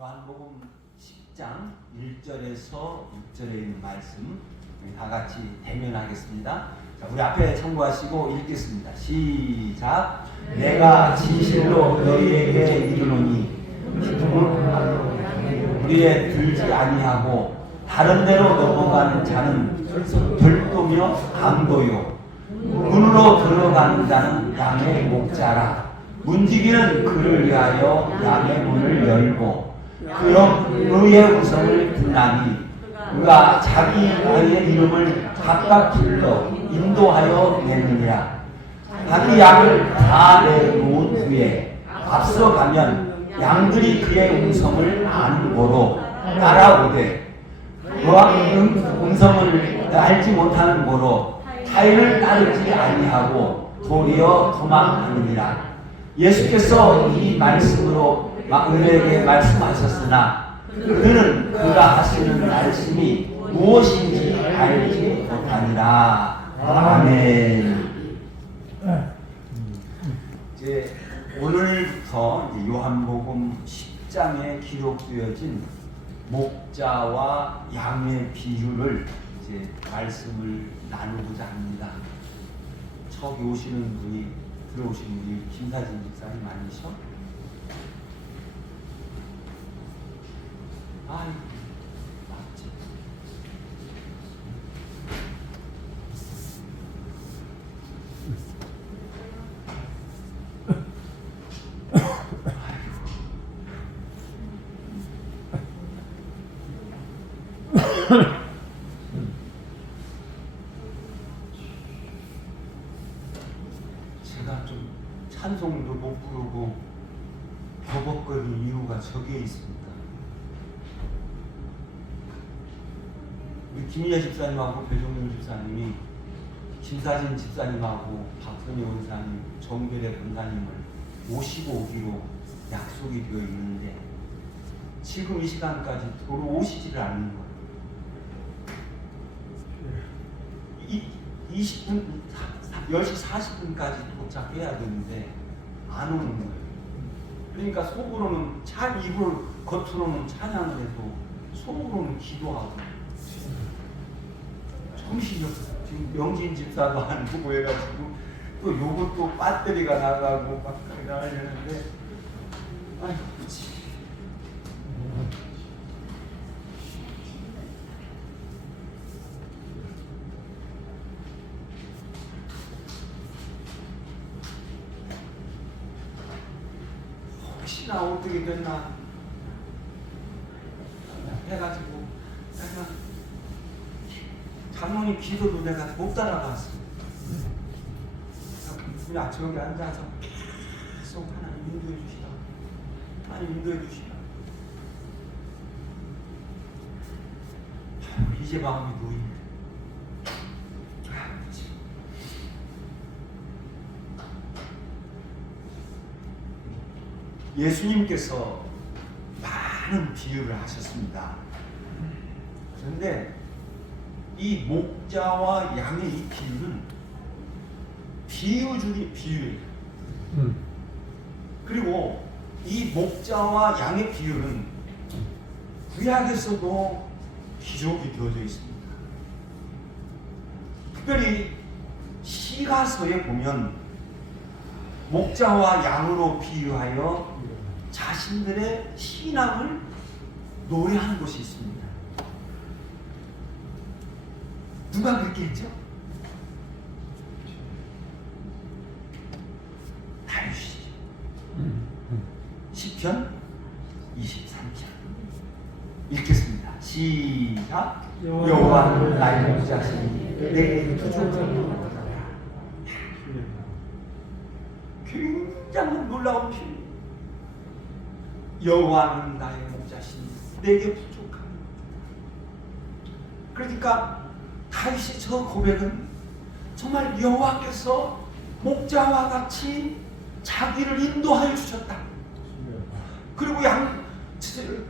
요한복음 10장 1절에서 6절에 있는 말씀 우리 다 같이 대면하겠습니다. 자, 우리 앞에 참고하시고 읽겠습니다. 시작. 내가 진실로 너희에게 이르노니 우리에 들지 아니하고 다른 데로 넘어가는 자는 별도며 강도요 문으로 들어가는 자는 양의 목자라. 문지기는 그를 위하여 양의 문을 열고 그의 음성을 듣나니 그가 자기의 이름을 각각 불러 인도하여 내느니라. 자기 양을 다 내놓은 후에 앞서가면 양들이 그의 음성을 아는 고로 따라오되 그와 음성을 알지 못하는 고로 타인을 따르지 아니하고 도리어 도망하느니라. 예수께서 이 말씀으로 그들에게 말씀하셨으나 그들은 그가 하시는 말씀이 무엇인지 알지 못하니라. 아멘. 이제 오늘부터 이제 요한복음 10장에 기록되어진 목자와 양의 비유를 이제 말씀을 나누고자 합니다. 저기 오시는 분이 들어오신 분이 김사진 집사님 아니셔? 아이, 맞지. 제가 좀 찬송도 못 부르고 버벅거리는 이유가 저기에 있습니다. 우리 김희애 집사님하고 배종윤 집사님이 김사진 집사님하고 박선희 원사님, 정배대 권사님을 모시고 오기로 약속이 되어 있는데 지금 이 시간까지 돌아오시지를 않는 거예요. 20분, 10시 40분까지 도착해야 되는데 안 오는 거예요. 그러니까 속으로는 입으로 겉으로는 찬양을 해도 속으로는 기도하고 정신이 없어요. 지금 영진 집사도 안 보고 해가지고 또 요것도 배터리가 나가고 막 그러는데 아이고 그치. 혹시나 어떻게 됐나 해가지고 내가 장모님 기도도 내가 못 따라갔어. 그냥 저기 앉아서 계속 하나님 인도해 주시라. 하나님 인도해 주시라. 이제 마음이 놓이네. 예수님께서 많은 비유를 하셨습니다. 그런데 이 목자와 양의 이 비유는 비유 중에 비유예요. 그리고 이 목자와 양의 비유는 구약에서도 기록이 되어져 있습니다. 특별히 시가서에 보면 목자와 양으로 비유하여 자신들의 신앙을 노래하는 곳이 있습니다. 누가 그렇게 했죠? 다윗이. 시편 23편 읽겠습니다. 시작. 여호와는 나의 목자시니 내게 부족함이 없도다. 굉장히 놀라운 표현. 여호와는 나의 목자시니 내게 부족함이 없도다. 그러니까 다윗의 저 고백은 정말 여호와께서 목자와 같이 자기를 인도하여 주셨다. 그리고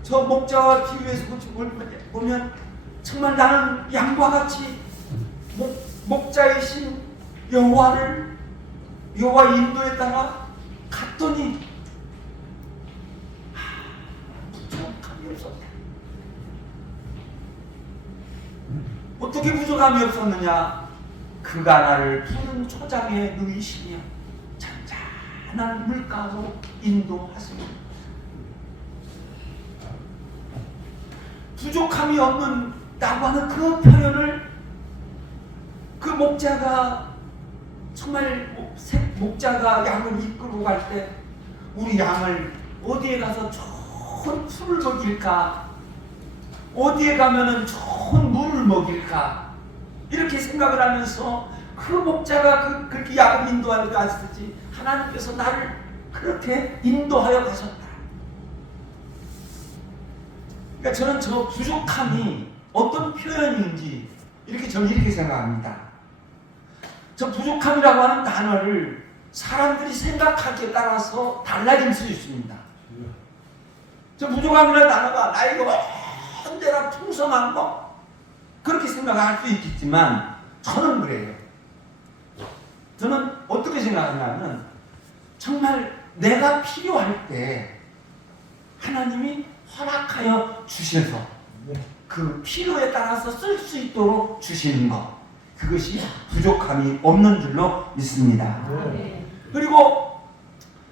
저 목자와 비유해서 보면 정말 나는 양과 같이 목자이신 여호와 인도에 따라 갔더니 부족함이 어떻게 부족함이 없었느냐? 그가 나를 푸른 초장에 누이시며 잔잔한 물가로 인도하시며. 부족함이 없는다고 하는 그 표현을 그 목자가 정말 목자가 양을 이끌고 갈 때 우리 양을 어디에 가서 좋은 풀을 먹일까? 어디에 가면은 좋은 물을 먹일까? 이렇게 생각을 하면서 그 목자가 그렇게 양을 인도하여 갔었지. 하나님께서 나를 그렇게 인도하여 가셨다. 그러니까 저는 저 부족함이 어떤 표현인지 저는 이렇게 생각합니다. 저 부족함이라고 하는 단어를 사람들이 생각하기에 따라서 달라질 수 있습니다. 저 부족함이라는 단어가 나에게 언제나 풍성한 거 그렇게 생각할 수 있겠지만 저는 그래요. 저는 어떻게 생각하냐면 정말 내가 필요할 때 하나님이 허락하여 주셔서 그 필요에 따라서 쓸 수 있도록 주시는 것, 그것이 부족함이 없는 줄로 믿습니다. 그리고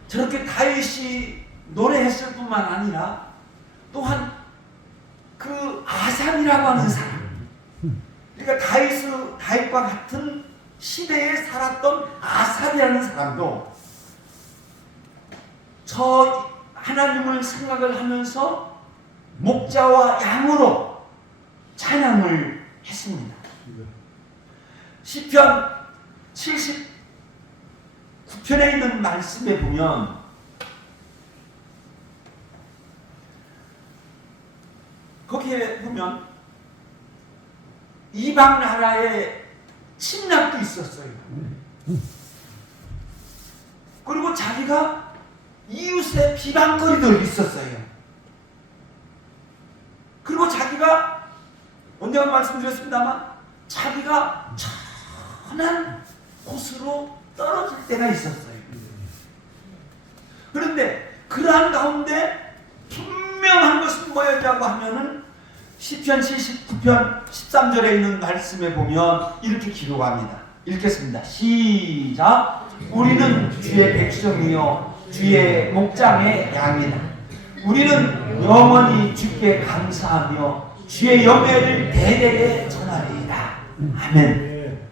저렇게 다윗이 노래했을 뿐만 아니라 또한 그 아삽이라고 하는 사람, 그러니까 다윗과 같은 시대에 살았던 아삽이라는 사람도 저 하나님을 생각을 하면서 목자와 양으로 찬양을 했습니다. 시편 79편에 있는 말씀에 보면 거기에 보면 이방 나라에 침략도 있었어요. 그리고 자기가 이웃의 비방거리도 있었어요. 그리고 자기가 언제가 말씀드렸습니다만 자기가 천한 곳으로 떨어질 때가 있었어요. 그런데 그러한 가운데 분명한 것은 뭐였냐고 하면은 시편 79편 13절에 있는 말씀에 보면 이렇게 기록합니다. 읽겠습니다. 시작. 우리는 주의 백성이요 주의 목장의 양이다. 우리는 영원히 주께 감사하며 주의 영예를 대대에 전하리이다. 아멘.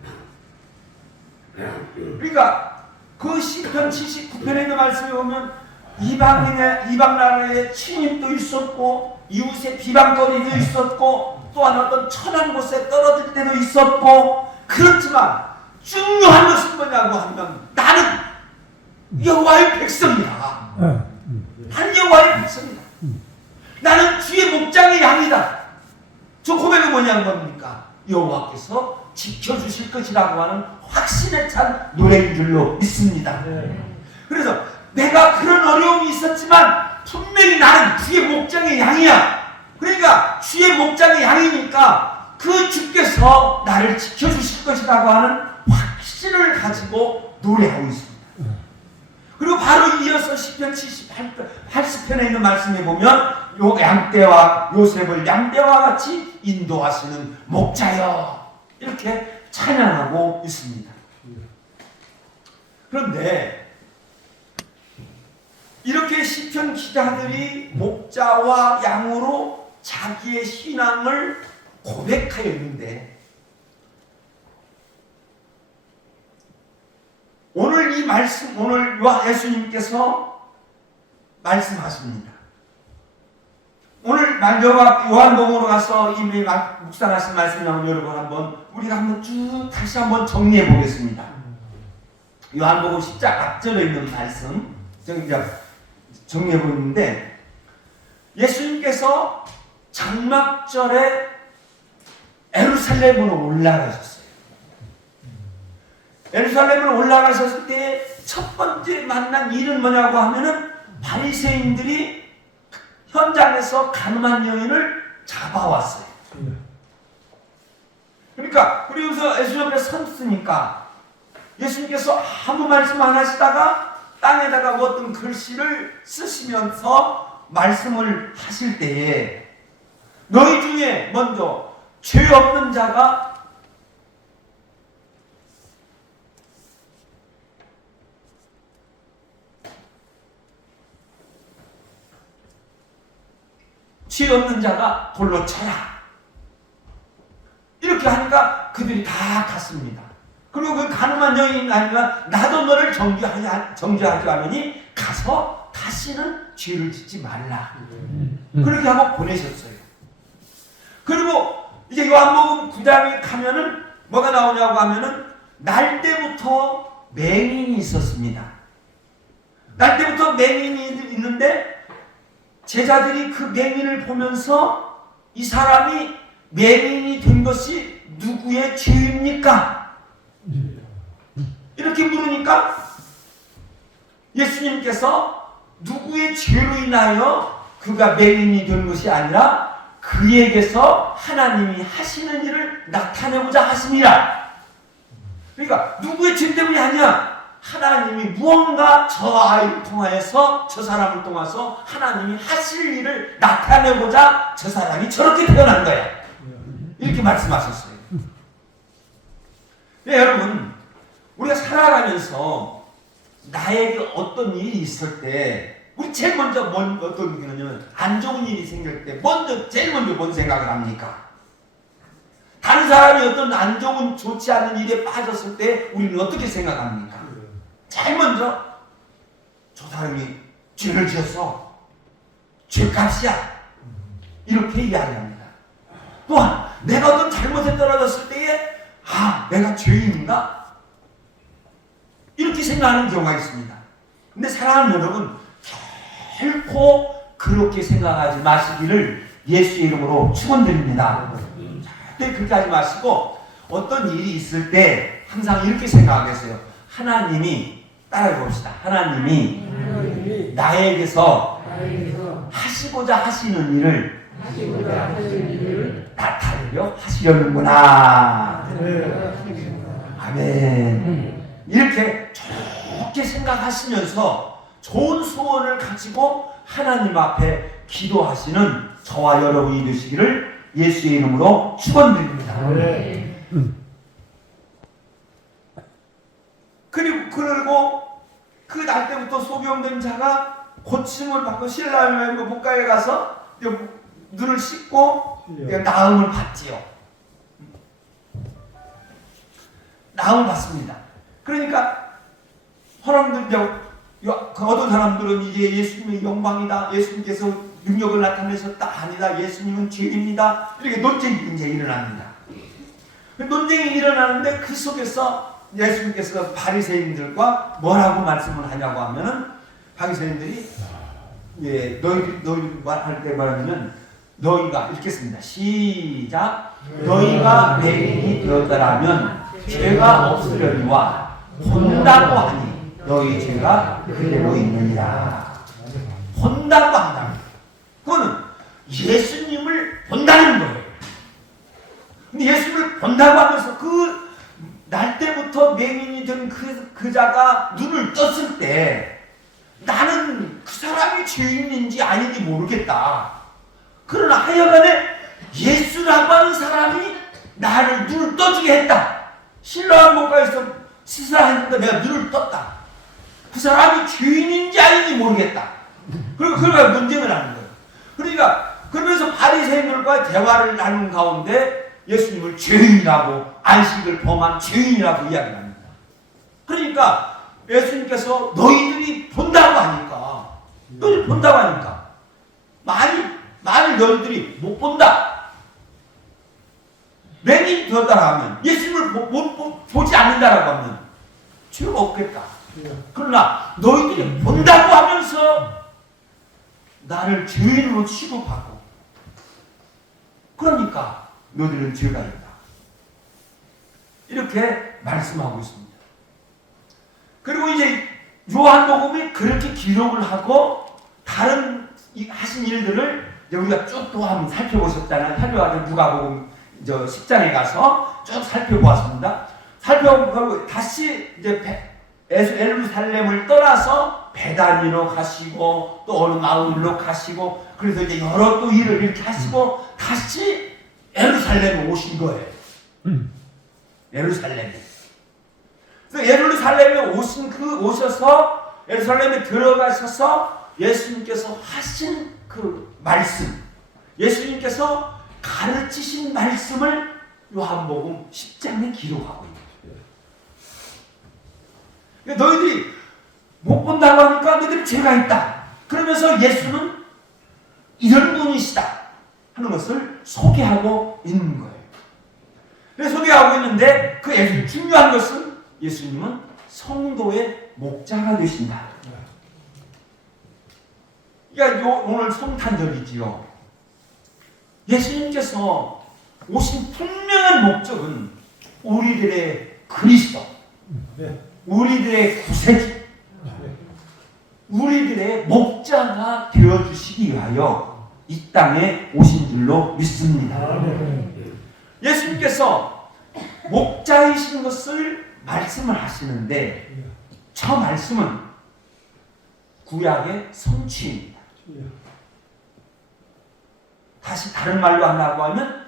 그러니까 그 시편 79편에 있는 말씀에 보면 이방 나라의 침입도 있었고 이웃의 비방거리도 있었고 또한 어떤 천한 곳에 떨어질 때도 있었고, 그렇지만 중요한 것은 뭐냐고 하면 나는 여호와의 백성이다. 나는 여호와의 백성이다. 나는 주의 목장의 양이다. 저 고백은 뭐냐는 겁니까? 여호와께서 지켜주실 것이라고 하는 확신에 찬 노래인 줄로 믿습니다. 그래서 내가 그런 어려움이 있었지만 분명히 나는 주의 목장의 양이야. 그러니까 주의 목장의 양이니까 그 주께서 나를 지켜주실 것이라고 하는 확신을 가지고 노래하고 있습니다. 그리고 바로 이어서 시편 80편에 있는 말씀에 보면 양떼와 요셉을 양떼와 같이 인도하시는 목자여 이렇게 찬양하고 있습니다. 그런데 이렇게 시편 기자들이 목자와 양으로 자기의 신앙을 고백하여 있는데 오늘 이 말씀, 오늘 예수님께서 말씀하십니다. 오늘 요한복음으로 가서 이미 묵상하신 말씀이 나오면 여러분 우리가 쭉 다시 한번 정리해 보겠습니다. 요한복음 10장 앞절에 있는 말씀 정리해 보는데 예수님께서 장막절에 예루살렘으로 올라가셨어요. 예루살렘으로 올라가셨을 때 첫 번째 만난 일은 뭐냐고 하면은 바리새인들이 현장에서 가늠한 여인을 잡아왔어요. 그러니까 그리고서 예수님 앞에 섰으니까 예수님께서 아무 말씀 안 하시다가 땅에다가 어떤 글씨를 쓰시면서 말씀을 하실 때에 너희 중에 먼저 죄 없는 자가 죄 없는 자가 홀로 쳐라. 이렇게 하니까 그들이 다 갔습니다. 그리고 그 가늠한 여인이 아니라 나도 너를 정죄하지 않으니 가서 다시는 죄를 짓지 말라. 그렇게 하고 보내셨어요. 그리고 이제 요한복음 9장에 가면은 뭐가 나오냐고 하면은 날 때부터 맹인이 있었습니다. 날 때부터 맹인이 있는데 제자들이 그 맹인을 보면서 이 사람이 맹인이 된 것이 누구의 죄입니까? 이렇게 물으니까 예수님께서 누구의 죄로 인하여 그가 맹인이 된 것이 아니라 그에게서 하나님이 하시는 일을 나타내고자 하심이라. 그러니까 누구의 죄 때문이 아니야. 하나님이 무언가 저 아이를 통하여서 저 사람을 통해서 하나님이 하실 일을 나타내고자 저 사람이 저렇게 태어난 거야. 이렇게 말씀하셨어요. 네, 여러분, 우리가 살아가면서 나에게 어떤 일이 있을 때 우리 제일 먼저 어떤 거냐면 안 좋은 일이 생길 때 제일 먼저 뭔 생각을 합니까? 다른 사람이 어떤 안 좋은 좋지 않은 일에 빠졌을 때 우리는 어떻게 생각합니까? 제일 먼저 저 사람이 죄를 지었어. 죄값이야. 이렇게 이야기합니다. 또한 내가 어떤 잘못에 떨어졌을 때에 내가 죄인인가? 이렇게 생각하는 경우가 있습니다. 근데 사랑하는 여러분, 결코 그렇게 생각하지 마시기를 예수의 이름으로 축원드립니다. 절대 그렇게 하지 마시고 어떤 일이 있을 때 항상 이렇게 생각하겠어요. 하나님이 따라해 봅시다. 하나님이 나에게서 하시고자 하시는 일을 나타내려 하시려는구나. 아멘. 이렇게 좋게 생각하시면서 좋은 소원을 가지고 하나님 앞에 기도하시는 저와 여러분이 되시기를 예수의 이름으로 축원드립니다. 그리고 그 날 때부터 소경된 자가 고침을 받고 신라의 목가에 가서 눈을 씻고 나음을 받지요. 나음을 받습니다. 그러니까 어떤 사람들은 이제 예수님의 영광이다, 예수님께서 능력을 나타내셨다, 아니다, 예수님은 죄입니다, 이렇게 논쟁이 이제 일어납니다. 논쟁이 일어나는데 그 속에서 예수님께서 바리새인들과 뭐라고 말씀을 하냐고 하면은 바리새인들이 너희들 할 때 말하면 너희가 읽겠습니다. 시작. 너희가 맹인이 되었더라면 죄가 없으려니와 본다고 하니 너희 죄가 그대로 있느니라. 본다고 한다. 그거는 예수님을 본다는 거예요. 근데 예수님을 본다고 하면서 그 날 때부터 맹인이 된 그 자가 눈을 떴을 때 나는 그 사람이 죄인인지 아닌지 모르겠다. 그러나 하여간에 예수라고 하는 사람이 나를 눈을 떠주게 했다. 신라한 목가에서 시사를 했는데 내가 눈을 떴다. 그 사람이 죄인인지 아닌지 모르겠다. 그리고 그가 논쟁을 하는 거예요. 그러니까 그러면서 바리새인들과 대화를 나눈 가운데 예수님을 죄인이라고, 안식을 범한 죄인이라고 이야기합니다. 그러니까 예수님께서 너희들이 본다고 하니까, 너희들이 본다고 하니까 만일 너희들이 못 본다, 맹인이 되었다 하면, 예수님을 보지 않는다라고 하면 죄가 없겠다. 그러나 너희들이 본다고 하면서 나를 죄인으로 취급하고, 그러니까 너희들은 죄가 있다. 이렇게 말씀하고 있습니다. 그리고 이제 요한복음이 그렇게 기록을 하고 다른 하신 일들을 이제 우리가 쭉 또 한번 살펴보셨잖아요. 살펴봐서 누가복음 10장에 가서 쭉 살펴보았습니다. 살펴보고 다시 이제 예루살렘을 떠나서 베다니로 가시고 또 어느 마을로 가시고, 그래서 이제 여러 또 일을 이렇게 하시고 다시 예루살렘에 오신 거예요. 예루살렘에. 그래서 예루살렘에 오셔서 예루살렘에 들어가셔서 예수님께서 하신 그 말씀, 예수님께서 가르치신 말씀을 요한복음 10장에 기록하고 있는 거예요. 너희들이 못 본다고 하니까 너희들이 죄가 있다. 그러면서 예수는 이런 분이시다 하는 것을 소개하고 있는 거예요. 그래서 소개하고 있는데 그 중요한 것은 예수님은 성도의 목자가 되신다. 그러니까 오늘 성탄절이지요. 예수님께서 오신 분명한 목적은 우리들의 그리스도, 우리들의 구세주, 우리들의 목자가 되어주시기 위하여 이 땅에 오신 줄로 믿습니다. 예수님께서 목자이신 것을 말씀을 하시는데 저 말씀은 구약의 성취입니다. 다시 다른 말로 하려고 하면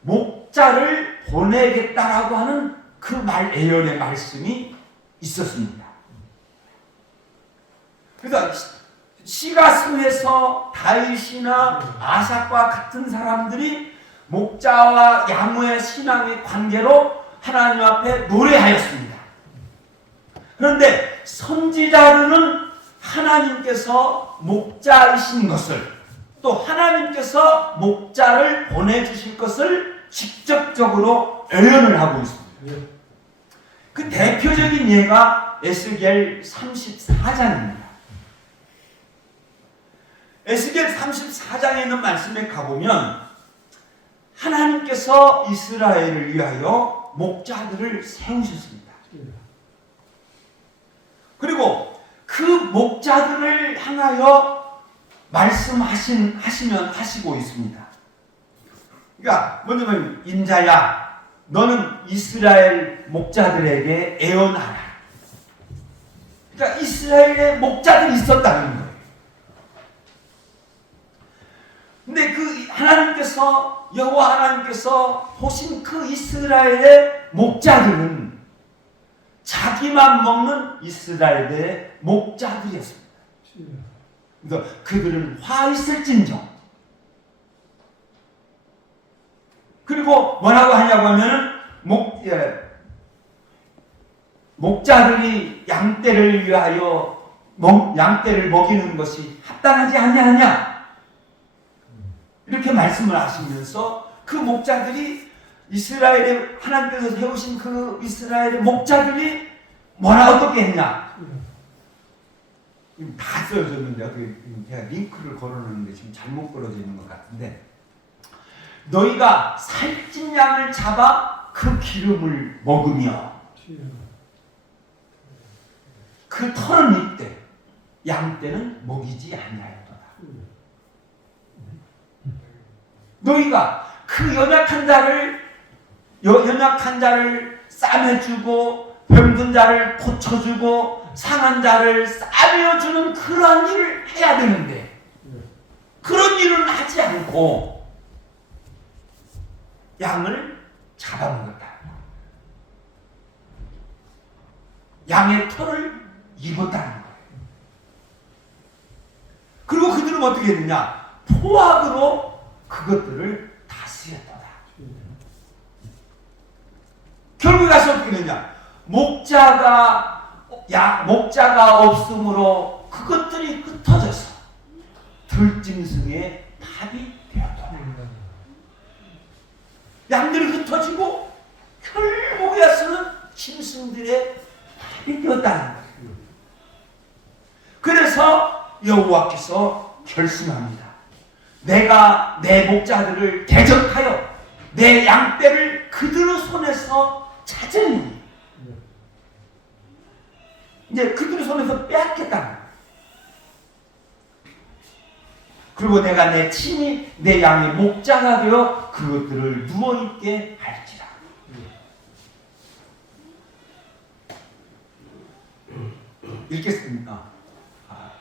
목자를 보내겠다라고 하는 그 예언의 말씀이 있었습니다. 그래서 시가스에서 다윗이나 아삭과 같은 사람들이 목자와 양의 신앙의 관계로 하나님 앞에 노래하였습니다. 그런데 선지자들은 하나님께서 목자이신 것을 또 하나님께서 목자를 보내주실 것을 직접적으로 예언을 하고 있습니다. 그 대표적인 예가 에스겔 34장입니다. 에스겔 34장에 있는 말씀에 가보면 하나님께서 이스라엘을 위하여 목자들을 세우셨습니다. 그리고 그 목자들을 향하여 하시고 있습니다. 그러니까 뭐냐면 인자야 너는 이스라엘 목자들에게 애원하라. 그러니까 이스라엘의 목자들이 있었다는 거예요. 근데 그 여호와 하나님께서 보신 그 이스라엘의 목자들은 자기만 먹는 이스라엘의 목자들이었습니다. 그래서 그들은 화 있을진정. 그리고 뭐라고 하냐고 하면은 목자들이 양떼를 위하여 양떼를 먹이는 것이 합당하지 아니하냐 이렇게 말씀을 하시면서 그 목자들이 이스라엘의 하나님께서 세우신 그 이스라엘의 목자들이 어떻게 했냐 다 써졌는데 제가 링크를 걸어놓는데 지금 잘못 걸어져 있는 것 같은데 너희가 살찐 양을 잡아 그 기름을 먹으며 그 털은 입되 양떼는 먹이지 아니하였도다. 너희가 그 연약한 자를 싸매주고 병든 자를 고쳐주고 상한 자를 싸매어주는 그런 일을 해야 되는데 그런 일을 하지 않고 양을 잡아먹었다. 양의 털을 입었다는 거예요. 그리고 그들은 어떻게 했느냐? 포악으로 그것들을 다스렸다. 결국에 가서 어떻게 됐냐? 목자가 없으므로 그것들이 흩어져서 들짐승의 밥이 되었다. 양들이 흩어지고 결국에서는 짐승들의 밥이 되었다는 거예요. 그래서 여호와께서 결심합니다. 내가 내 목자들을 대적하여 내 양떼를 그들의 손에서 찾으니 이제 그들의 손에서 빼앗겠다는 거예요. 그리고 내가 내 친히 내 양의 목자가 되어 그것들을 누워있게 할지라. 읽겠습니다.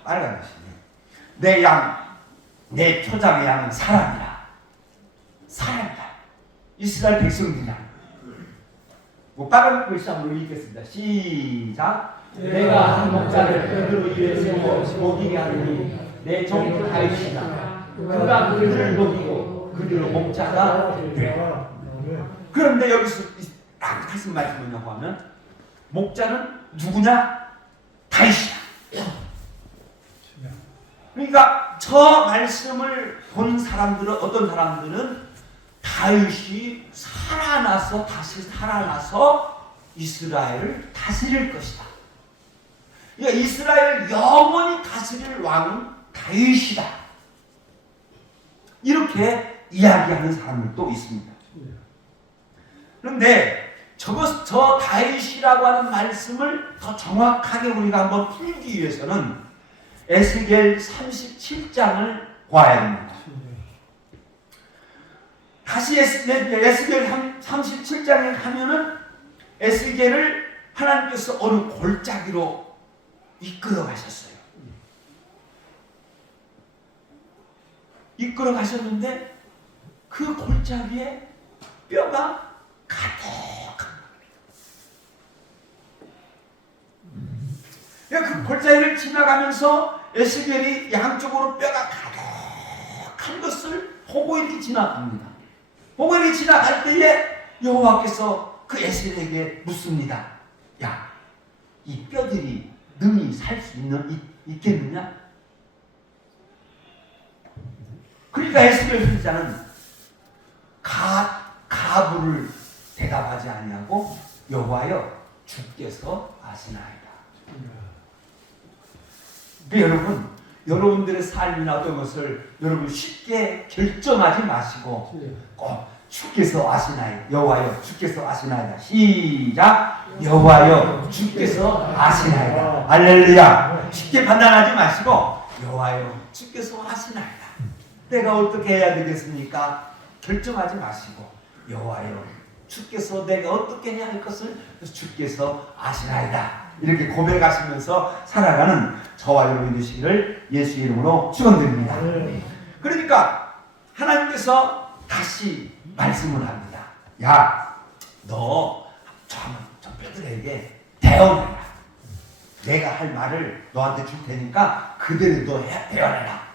빨간 것이네. 내 양, 내 초장의 양은 사람이라. 사람이다. 이스라엘 백성들이라. 빨간 글씨 한번 읽겠습니다. 시작. 내가 한 목자를 그들 위에 세워 먹이게 하리니 내 종 다윗이다. 그가 그들을 먹이고 그대로 목자가 되라. 그런데 여기서 무슨 말씀이냐고 하면 목자는 누구냐? 다윗이다. 그러니까 저 말씀을 본 사람들은, 어떤 사람들은 다윗이 다시 살아나서 이스라엘을 다스릴 것이다. 그러니까 이스라엘을 영원히 다스릴 왕은 다윗이다. 이렇게 이야기하는 사람들도 있습니다. 그런데 저 다윗이라고 하는 말씀을 더 정확하게 우리가 한번 풀기 위해서는 에스겔 37장을 봐야 됩니다. 다시 에스겔 37장에 가면은 에스겔을 하나님께서 어느 골짜기로 이끌어 가셨어요. 이끌어 가셨는데 그 골짜기에 뼈가 가득한 거예요. 그 골짜기를 지나가면서 에스겔이 양쪽으로 뼈가 가득한 것을 보고 이렇게 지나갑니다. 보고 이렇게 지나갈 때에 여호와께서 그 에스겔에게 묻습니다. 야, 이 뼈들이 능히 살 수 있겠느냐? 그러니까 에스겔 선지자는 가부를 대답하지 아니하고 여호와여 주께서 아시나이다. 여러분, 여러분들의 삶이나 어떤 것을 여러분 쉽게 결정하지 마시고 꼭 주께서 아시나이다. 여호와여 주께서 아시나이다. 시작. 여호와여 주께서 아시나이다. 할렐루야. 쉽게 판단하지 마시고 여호와여 주께서 아시나이다. 내가 어떻게 해야 되겠습니까? 결정하지 마시고 여호와여 주께서 내가 어떻게 해야 할 것을 주께서 아시나이다. 이렇게 고백하시면서 살아가는 저와 여러분 되시기를 예수 이름으로 축원드립니다. 그러니까 하나님께서 다시 말씀을 합니다. 야, 너 저 뼈들에게 대언해라. 내가 할 말을 너한테 줄 테니까 그대로 너 대언해라.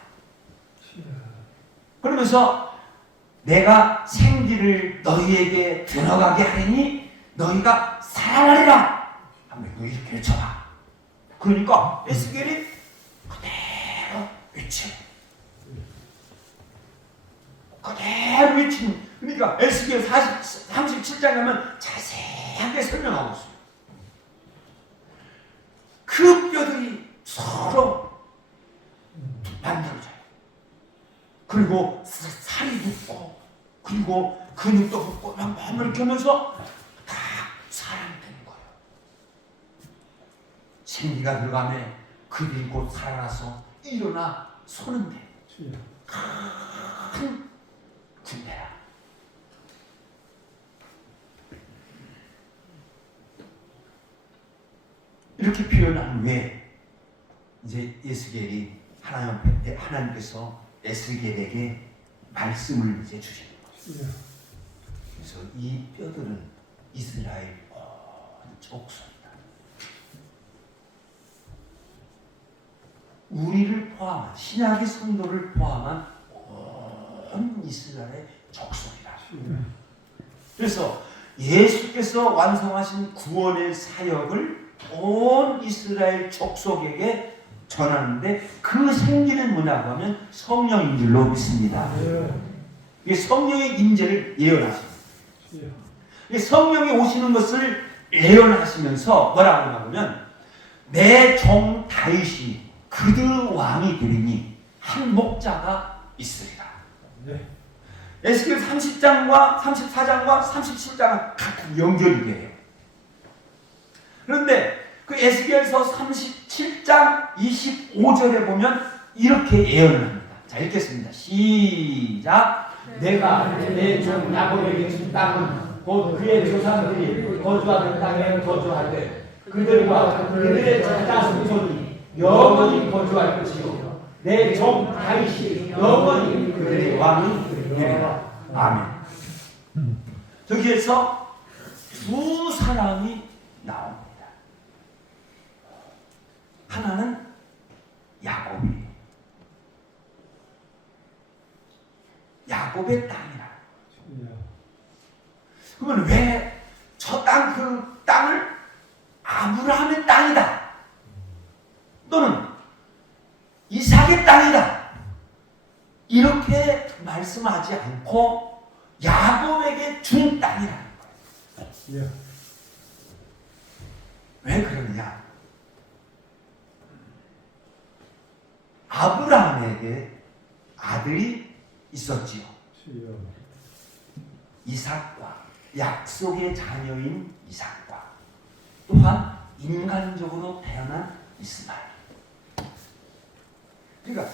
그러면서 내가 생기를 너희에게 들어가게 하리니 너희가 살아나리라. 한번 이렇게 외쳐봐. 그러니까 에스겔이 그대로 외쳐. 그대로 외치는. 그러니까 에스겔 37장에 가면 자세하게 설명하고 있어요. 그 뼈들이 서로 만들어져요. 그리고 살이 붙고 그리고 근육도 붙고 막 이렇게 하면서 다 사람이 되는 거예요. 생기가 들어가면 그들이 곧 살아나서 일어나 서는데 큰 군대야. 이렇게 표현한 후에 이제 에스겔이 하나님께서 에스겔에게 말씀을 이제 주시는 거죠. 그래서 이 뼈들은 이스라엘 온 족속이다. 우리를 포함한 신약의 성도를 포함한 온 이스라엘의 족속이다. 그래서 예수께서 완성하신 구원의 사역을 온 이스라엘 족속에게 전하는데 그 생기는 뭐냐고 하면 성령인 줄로 믿습니다. 이게 성령의 임재를 예언하십니다. 성령이 오시는 것을 예언하시면서 뭐라고 하냐면 내 종 다윗이 그들 왕이 되리니 한 목자가 있으리라. 에스겔 30장과 34장과 37장은 같은 연결이 돼요. 그런데 그 에스겔서 37장 25절에 보면 이렇게 예언을 합니다. 자, 읽겠습니다. 시작. 내가 내 종 야곱에게 준 땅은 곧 그의 조상들이 거주하던 땅에 거주하되 그들과 그들의 자손이 영원히 거주할 것이요 내 종 다윗이 영원히 그들의 왕이 되리라. 아멘. 저기에서 두 사람이 나옵니다. 하나는 야곱이 야곱의 땅이라. 그러면 왜 저 땅, 그 땅을 아브라함의 땅이다, 또는 이삭의 땅이다, 이렇게 말씀하지 않고 야곱에게 준 땅이라는 거예요. 왜 그러느냐? 아브라함에게 아들이 있었지요. 이삭과 약속의 자녀인 이삭과 또한 인간적으로 태어난 이스마엘. 그러니까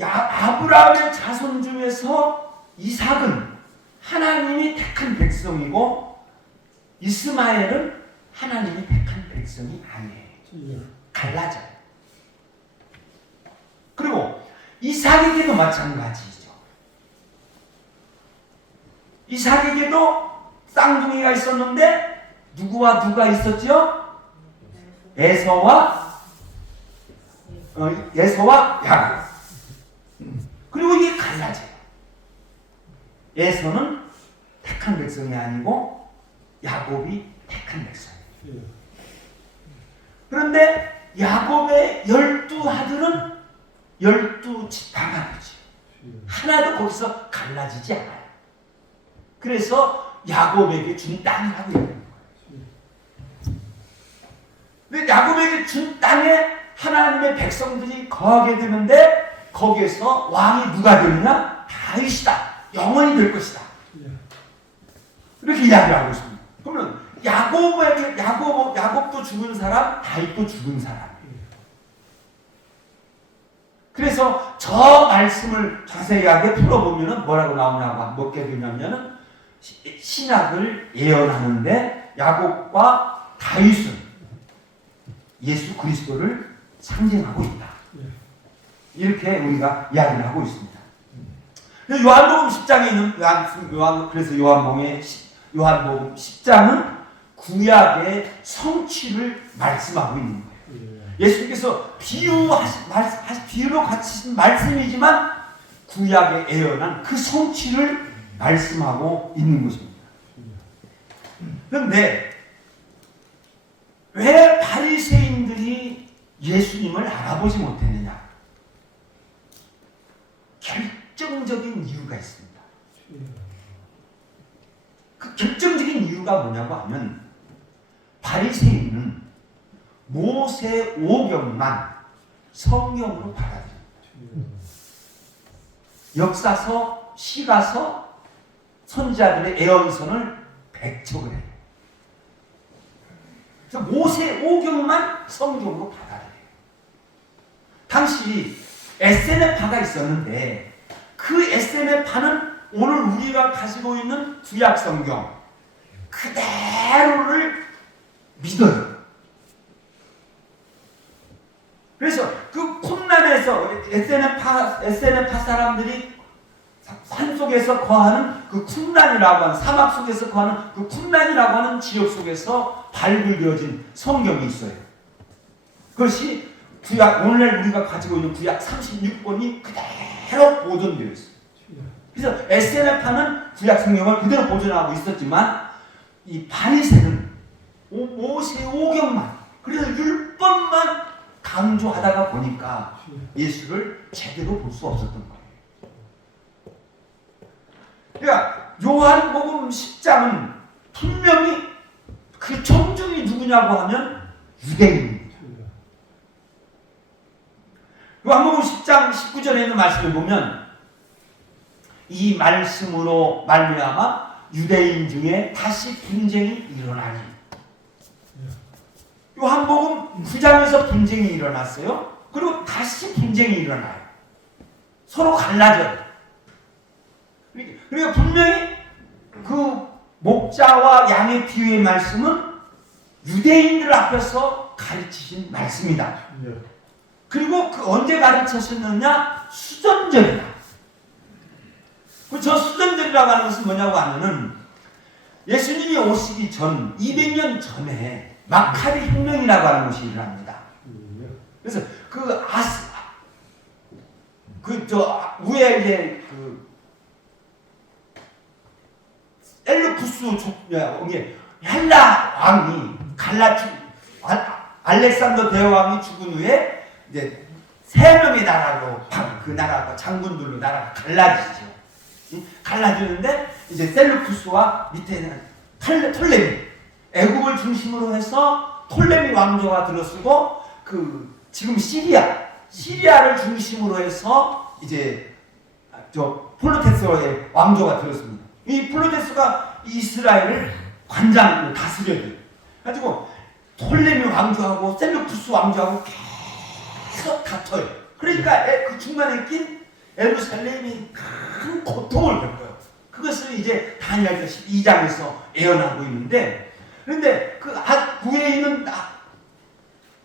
아브라함의 자손 중에서 이삭은 하나님이 택한 백성이고 이스마엘은 하나님이 택한 백성이 아니에요. 갈라져요. 그리고 이삭에게도 마찬가지죠. 이삭에게도 쌍둥이가 있었는데 누구와 누가 있었죠? 에서와 야곱. 그리고 이게 갈라져요. 에서는 택한 백성이 아니고 야곱이 택한 백성이에요. 그런데 야곱의 12아들은 12지파가 되죠. 하나도 거기서 갈라지지 않아요. 그래서 야곱에게 준 땅이라고 얘기하는 거예요. 근데 야곱에게 준 땅에 하나님의 백성들이 거하게 되는데 거기에서 왕이 누가 되느냐? 다윗이다. 영원히 될 것이다. 이렇게 이야기하고 있습니다. 그러면 야곱도 죽은 사람, 다윗도 죽은 사람. 그래서 저 말씀을 자세하게 풀어보면 뭐라고 나오냐고 먹게 되냐면은 신약을 예언하는데 야곱과 다윗은 예수 그리스도를 상징하고 있다. 이렇게 우리가 이야기를 하고 있습니다. 요한복음 10장에 있는 그래서 요한복음 10장은 구약의 성취를 말씀하고 있는 거예요. 예수님께서 비유로 가르치신 말씀이지만 구약에 예언한 그 성취를 말씀하고 있는 것입니다. 그런데 왜 바리새인들이 예수님을 알아보지 못했느냐? 결정적인 이유가 있습니다. 그 결정적인 이유가 뭐냐고 하면 바리새인은 모세 오경만 성경으로 받아들여요. 역사서, 시가서, 선지자들의 예언서를 배척을 해요. 그래서 모세 오경만 성경으로 받아들여요. 당시 SNF파가 있었는데 그 SNF파는 오늘 우리가 가지고 있는 구약 성경 그대로를 믿어요. 그래서 그 쿰란에서 SNF파 사람들이 산속에서 거하는 그 쿰란이라고 하는 사막 속에서 거하는 그 쿰란이라고 하는 지역 속에서 발굴되어진 성경이 있어요. 그것이 구약, 오늘날 우리가 가지고 있는 구약 36권이 그대로 보존되어 있어요. 그래서 SNF파는 구약 성경을 그대로 보존하고 있었지만 이 바리새는 모세 오경만, 그래서 율법만 강조하다가 보니까 예수를 제대로 볼 수 없었던 거예요. 그러니까 요한복음 10장은 분명히 그 청중이 누구냐고 하면 유대인입니다. 요한복음 10장 19절에 있는 말씀을 보면 이 말씀으로 말미암아 유대인 중에 다시 분쟁이 일어나니, 요한복음 9장에서 분쟁이 일어났어요. 그리고 다시 분쟁이 일어나요. 서로 갈라져요. 그러니까 분명히 그 목자와 양의 비유의 말씀은 유대인들 앞에서 가르치신 말씀이다. 그리고 그 언제 가르치셨느냐? 수전절이다. 저 수전절이라고 하는 것은 뭐냐고 하면은 예수님이 오시기 전 200년 전에 마카리 혁명이라고 하는 것이 일어납니다. 그래서 위에 이제 알렉산더 대왕이 죽은 후에 이제 3명의 나라로 그 나라가 장군들로 나라가 갈라지죠. 갈라지는데 이제 셀루쿠스와 밑에는 톨레미, 애국을 중심으로 해서 톨레미 왕조가 들어서고 그 지금 시리아를 중심으로 해서 이제 저 플루테스의 왕조가 들었습니다. 이 플루테스가 이스라엘을 관장으로 다스려요. 가지고 톨레미 왕조하고 셀루쿠스 왕조하고 계속 다퉈요. 그러니까 그 중간에 낀 예루살렘이 큰 고통을 겪어요. 그것을 이제 다니엘 12장에서 예언하고 있는데, 그런데 그 위에 있는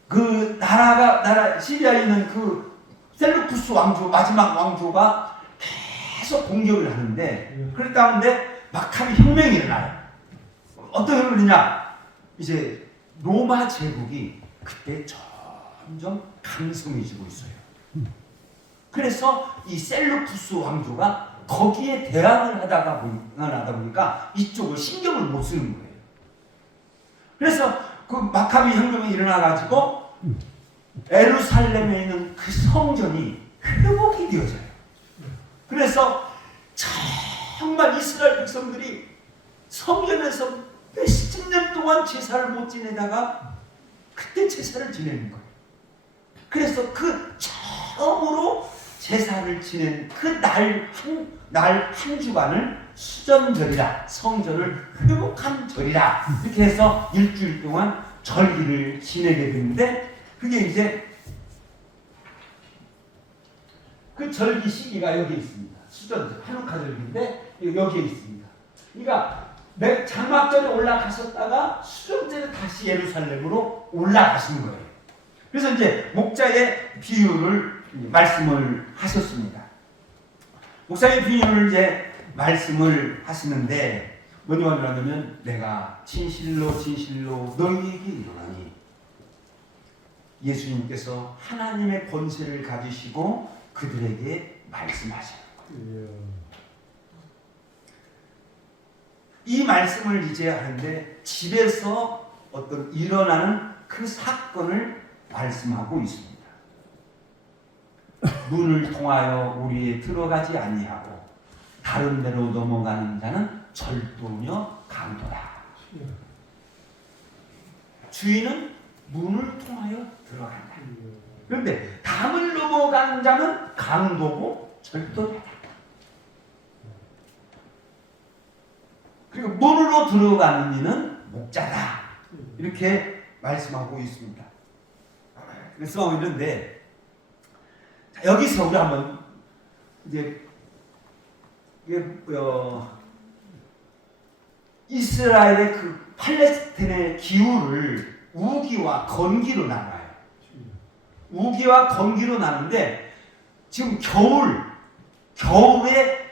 그 나라 시리아에 있는 그 셀루쿠스 왕조, 마지막 왕조가 계속 공격을 하는데, 그럴 가운데 마카비 혁명이 일어나요. 어떤 혁명이냐? 이제 로마 제국이 그때 점점 강성해지고 있어요. 그래서 이 셀루쿠스 왕조가 거기에 대항을 하다 보니까 이쪽을 신경을 못 쓰는 거예요. 그래서 그 마카비 혁명이 일어나가지고 예루살렘에 있는 그 성전이 회복이 되어져요. 그래서 정말 이스라엘 백성들이 성전에서 몇십 년 동안 제사를 못 지내다가 그때 제사를 지내는 거예요. 그래서 그 처음으로 제사를 지낸 그 날 한 주간을 수전절이라, 성전을 회복한 절이라, 이렇게 해서 일주일 동안 절기를 지내게 되는데, 그게 이제 그 절기 시기가 여기 있습니다. 수전절, 하누카 절기인데 여기에 있습니다. 그러니까 장막절에 올라가셨다가 수전절에 다시 예루살렘으로 올라가시는 거예요. 그래서 이제 목자의 비유를 말씀을 하셨습니다. 목사의 비유를 이제 말씀을 하시는데 뭐냐 하면, 내가 진실로 너희에게 이르노니, 예수님께서 하나님의 권세를 가지시고 그들에게 말씀하셔요. 이 말씀을 이제 하는데 집에서 어떤 일어나는 그 사건을 말씀하고 있습니다. 문을 통하여 우리에 들어가지 아니하고 다른 데로 넘어가는 자는 절도녀 강도다. 주인은 문을 통하여 들어간다. 그런데 담을 넘어가는 자는 강도고 절도다. 그리고 문으로 들어가는 이는 목자다. 이렇게 말씀하고 있습니다. 말씀하고 있는데, 여기서 우리 한번 이제 이스라엘의 그 팔레스틴의 기후를 우기와 건기로 나눠요. 우기와 건기로 나누는데, 지금 겨울에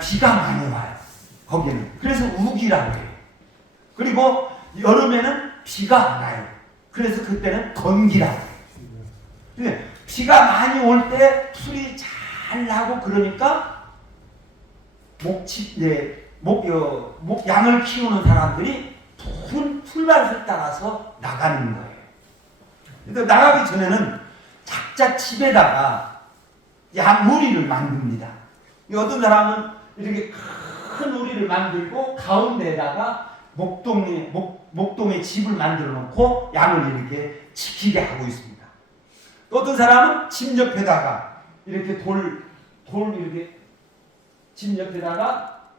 비가 많이 와요. 거기는. 그래서 우기라고 해요. 그리고 여름에는 비가 안 와요. 그래서 그때는 건기라고 해요. 비가 많이 올 때 풀이 잘 나고 그러니까 양을 키우는 사람들이 풀밭을 따라서 나가는 거예요. 그래서 나가기 전에는 각자 집에다가 우리를 만듭니다. 어떤 사람은 이렇게 큰 우리를 만들고 가운데에다가 목동에 집을 만들어 놓고 양을 이렇게 지키게 하고 있습니다. 또 어떤 사람은 집 옆에다가 이렇게 돌 이렇게 집 옆에다가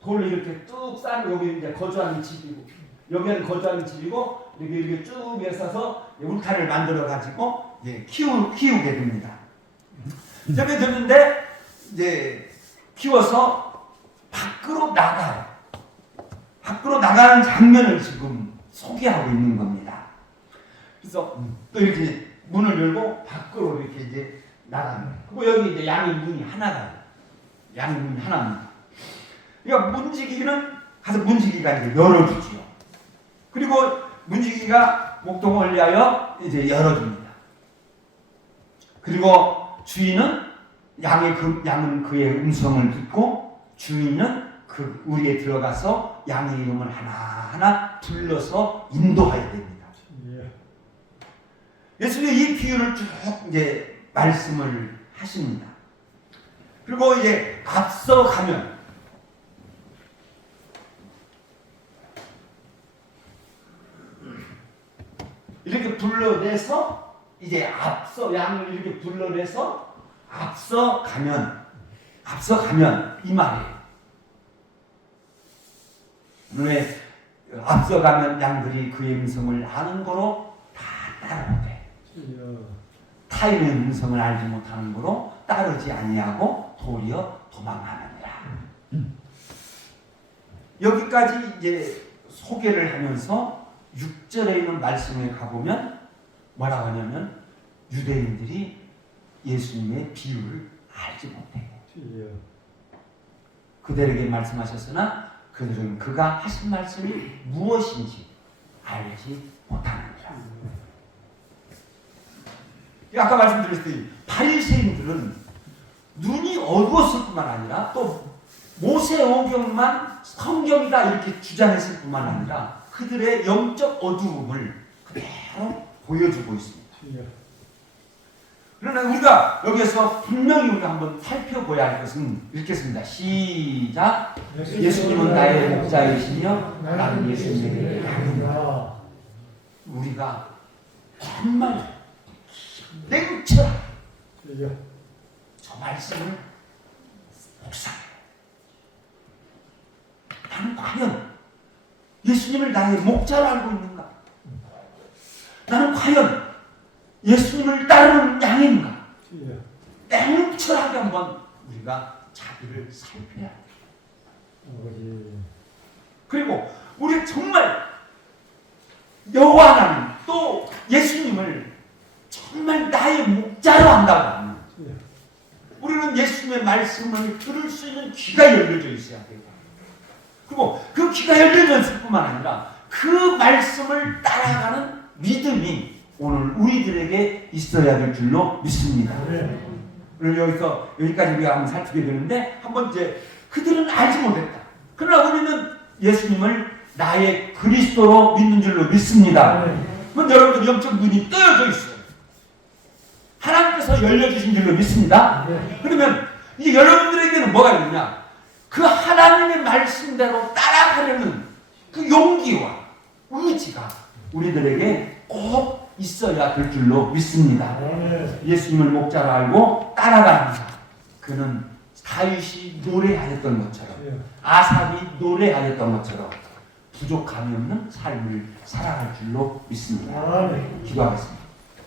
돌 이렇게 뚝 쌓는, 여기 이제 거주하는 집이고 여기는 거주하는 집이고 이렇게 쭉 해서 울타리를 만들어 가지고 키우게 됩니다. 저게 됐는데 이제 키워서 밖으로 나가요. 밖으로 나가는 장면을 지금 소개하고 있는 겁니다. 그래서 또 이렇게 문을 열고 밖으로 이렇게 이제 나가요. 그리고 여기 이제 양의 문이 하나가, 양의 문이 하나입니다. 그러니까 문지기가 이제 열어주지요. 그리고 문지기가 목동을 위하여 이제 열어줍니다. 그리고 주인은 양은 그의 음성을 듣고 주인은 그 우리에 들어가서 양의 이름을 하나하나 불러서 인도해야 됩니다. 예수님이 이 비유를 쭉 이제 말씀을 하십니다. 그리고 이제 앞서 가면 이렇게 불러내서 이제 앞서 양을 이렇게 불러내서 앞서 가면 이 말이에요. 왜 앞서 가면 양들이 그의 음성을 아는 거로 다 따라오대. 타인의 음성을 알지 못하는 거로 따르지 아니하고 도리어 도망하느니라. 여기까지 이제 소개를 하면서 6절에 있는 말씀에 가보면 뭐라고 하냐면 유대인들이 예수님의 비유를 알지 못해. 그들에게 말씀하셨으나 그들은 그가 하신 말씀이 무엇인지 알지 못하느니라. 아까 말씀드렸듯이 바리새인들은 눈이 어두웠을 뿐만 아니라 또 모세오경만 성경이다 이렇게 주장했을 뿐만 아니라 그들의 영적 어두움을 그대로 보여주고 있습니다. 그러나 우리가 여기서 분명히 우리가 한번 살펴봐야 할 것은 읽겠습니다. 시작. 예수님은 나의 목자이시며 나는 예수님의 양이다. 우리가 정말 냉철하게 저 말씀을 묵상해. 나는 과연 예수님을 나의 목자로 알고 있는가? 나는 과연 예수님을 따르는 양인가? 냉철하게 한번 우리가 자기를 살펴야 돼. 그리고 우리 정말 여호와 하나님 또 예수님을 정말 나의 목자로 한다고 하면 우리는 예수님의 말씀을 들을 수 있는 귀가 열려져 있어야 되고, 그리고 그 귀가 열려져 있을 뿐만 아니라 그 말씀을 따라가는 믿음이 오늘 우리들에게 있어야 될 줄로 믿습니다. 오늘 여기까지 우리가 한번 살피게 되는데, 한번 이제 그들은 알지 못했다. 그러나 우리는 예수님을 나의 그리스도로 믿는 줄로 믿습니다. 그럼 여러분들 영적 눈이 떠여져 있어요. 하나님께서 열려주신 줄로 믿습니다. 그러면 이제 여러분들에게는 뭐가 있느냐? 그 하나님의 말씀대로 따라가려는 그 용기와 의지가 우리들에게 꼭 있어야 될 줄로 믿습니다. 예수님을 목자로 알고 따라가는 자, 그는 다윗이 노래하였던 것처럼, 아삽이 노래하였던 것처럼 부족함이 없는 삶을 살아갈 줄로 믿습니다. 기도하겠습니다.